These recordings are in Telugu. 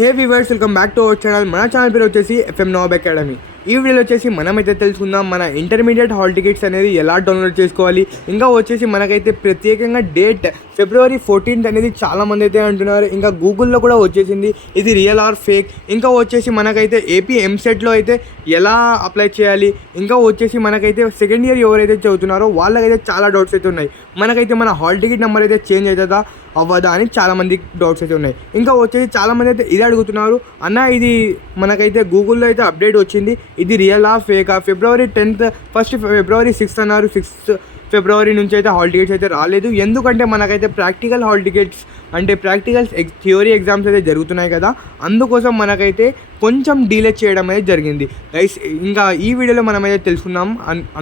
Hey viewers, welcome back to our channel. మన ఛానల్ పేరు వచ్చేసి ఎఫ్ఎం నవాబ్ అకాడమీ. ఈ వీడియోలో వచ్చేసి మనమైతే తెలుసుకుందాం మన ఇంటర్మీడియట్ హాల్ టికెట్స్ అనేది ఎలా డౌన్లోడ్ చేసుకోవాలి. ఇంకా వచ్చేసి మనకైతే ప్రత్యేకంగా డేట్ February 14th అనేది చాలామంది అయితే అంటున్నారు. ఇంకా గూగుల్లో కూడా వచ్చేసింది ఇది రియల్ ఆర్ ఫేక్. ఇంకా వచ్చేసి మనకైతే ఏపీ ఎంసెట్లో అయితే ఎలా అప్లై చేయాలి. ఇంకా వచ్చేసి మనకైతే సెకండ్ ఇయర్ ఎవరైతే చదువుతున్నారో వాళ్ళకైతే చాలా డౌట్స్ అయితే ఉన్నాయి. మనకైతే మన హాల్ టికెట్ నెంబర్ అయితే చేంజ్ అవుతుందా అవ్వదా అని చాలామంది డౌట్స్ అయితే ఉన్నాయి. ఇంకా వచ్చేసి చాలామంది అయితే ఇది అడుగుతున్నారు, అన్న ఇది మనకైతే గూగుల్లో అయితే అప్డేట్ వచ్చింది, ఇది రియలా ఫేకా, February 10th first February 6th అన్నారు, 6th February నుంచి అయితే హాల్ టికెట్స్ అయితే రాలేదు. ఎందుకంటే మనకైతే ప్రాక్టికల్ హాల్ టికెట్స్ అంటే ప్రాక్టికల్స్ థియరీ ఎగ్జామ్స్ అయితే జరుగుతున్నాయి కదా, అందుకోసం మనకైతే కొంచెం డీలే చేయడం అయితే జరిగింది గైస్. ఇంకా ఈ వీడియోలో మనమైతే తెలుసుకున్నాం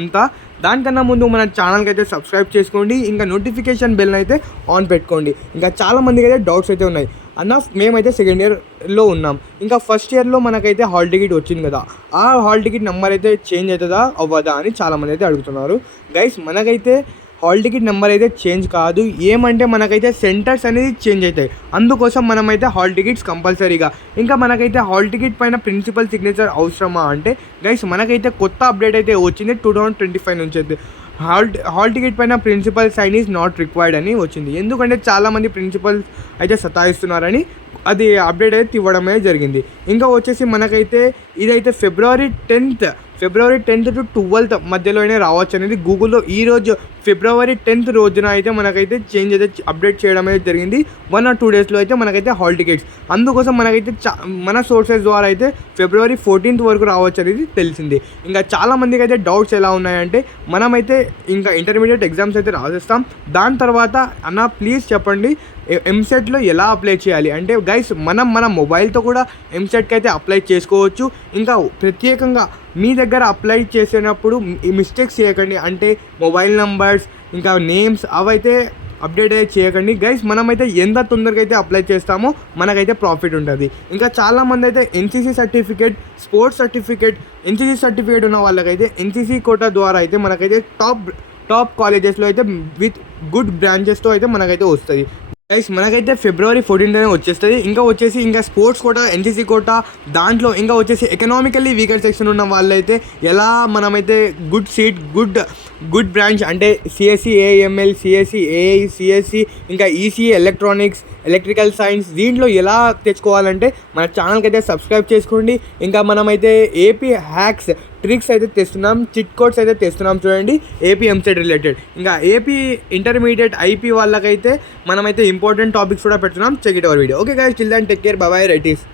అంతా. దానికన్నా ముందు మన ఛానల్కి అయితే సబ్స్క్రైబ్ చేసుకోండి, ఇంకా నోటిఫికేషన్ బెల్ అయితే ఆన్ పెట్టుకోండి. ఇంకా చాలామందికి అయితే డౌట్స్ అయితే ఉన్నాయి, అన్న మేమైతే సెకండ్ ఇయర్లో ఉన్నాం, ఇంకా ఫస్ట్ ఇయర్లో మనకైతే హాల్ టికెట్ వచ్చింది కదా, ఆ హాల్ టికెట్ నెంబర్ అయితే చేంజ్ అవుతుందా అవ్వదా అని చాలామంది అయితే అడుగుతున్నారు గైస్. మనకైతే హాల్ టికెట్ నెంబర్ అయితే చేంజ్ కాదు, ఏమంటే మనకైతే సెంటర్స్ అనేది చేంజ్ అవుతాయి, అందుకోసం మనమైతే హాల్ టికెట్స్ కంపల్సరీగా. ఇంకా మనకైతే హాల్ టికెట్ పైన ప్రిన్సిపల్ సిగ్నేచర్ అవసరమా అంటే గైస్ మనకైతే కొత్త అప్డేట్ అయితే వచ్చింది 2025 నుంచి అయితే హాల్ టికెట్ పైన principal sign is not required అని వచ్చింది. ఎందుకంటే చాలామంది ప్రిన్సిపల్ అయితే సతాయిస్తున్నారని అది అప్డేట్ అయితే ఇవ్వడం అనేది జరిగింది. ఇంకా వచ్చేసి మనకైతే ఇదైతే February 10th to 12th మధ్యలోనే రావచ్చు అనేది గూగుల్లో ఈరోజు February 10th రోజున అయితే మనకైతే చేంజ్ అయితే అప్డేట్ చేయడం అయితే జరిగింది. 1 or 2 daysలో అయితే మనకైతే హాల్ టికెట్స్, అందుకోసం మనకైతే మన సోర్సెస్ ద్వారా అయితే February 14th వరకు రావచ్చు అనేది తెలిసింది. ఇంకా చాలామందికి అయితే డౌట్స్ ఎలా ఉన్నాయంటే మనమైతే ఇంకా ఇంటర్మీడియట్ ఎగ్జామ్స్ అయితే రాసేస్తాం, దాని తర్వాత అన్న ప్లీజ్ చెప్పండి ఎంసెట్లో ఎలా అప్లై చేయాలి అంటే గైస్ మన మొబైల్తో కూడా ఎంసెట్కి అయితే అప్లై చేసుకోవచ్చు. ఇంకా ప్రత్యేకంగా మీ దగ్గర అప్లై చేసేటప్పుడు మిస్టేక్స్ చేయకండి, అంటే మొబైల్ నంబర్స్ ఇంకా నేమ్స్ అవైతే అప్డేట్ అయితే చేయకండి గైస్. మనమైతే ఎంత తొందరగా అయితే అప్లై చేస్తామో మనకైతే ప్రాఫిట్ ఉంటుంది. ఇంకా చాలామంది అయితే NCC certificate, sports certificate, NCC certificate ఉన్న వాళ్ళకైతే ఎన్సీసీ కోటా ద్వారా అయితే మనకైతే టాప్ కాలేజెస్లో అయితే విత్ గుడ్ బ్రాంచెస్తో అయితే మనకైతే వస్తుంది గైస్. మనకైతే February 14th వచ్చేస్తుంది. ఇంకా వచ్చేసి ఇంకా స్పోర్ట్స్ కోటా, ఎన్సీసీ కోటా దాంట్లో ఇంకా వచ్చేసి ఎకనామికల్లీ వీకర్ సెక్షన్ ఉన్న వాళ్ళైతే ఎలా మనమైతే గుడ్ సీట్ గుడ్ బ్రాంచ్ అంటే CSE AML, CSE AI, CSE ఇంకా ఈసీఈ ఎలక్ట్రానిక్స్, ఎలక్ట్రికల్ సైన్స్ దీంట్లో ఎలా తెచ్చుకోవాలంటే మన ఛానల్కి అయితే సబ్స్క్రైబ్ చేసుకోండి. ఇంకా మనమైతే ఏపీ హ్యాక్స్ ట్రిక్స్ అయితే తెస్తున్నాం, చిట్ కోడ్స్ అయితే తెస్తున్నాం చూడండి ఏపీ ఎంసెట్ రిలేటెడ్. ఇంకా ఏపీ ఇంటర్మీడియట్ ఐపీ వాళ్ళకైతే మనమైతే ఇంపార్టెంట్ టాపిక్స్ కూడా పెడుతున్నాం. Check it our video. Okay guys, till then take care, bye bye, రైటీస్.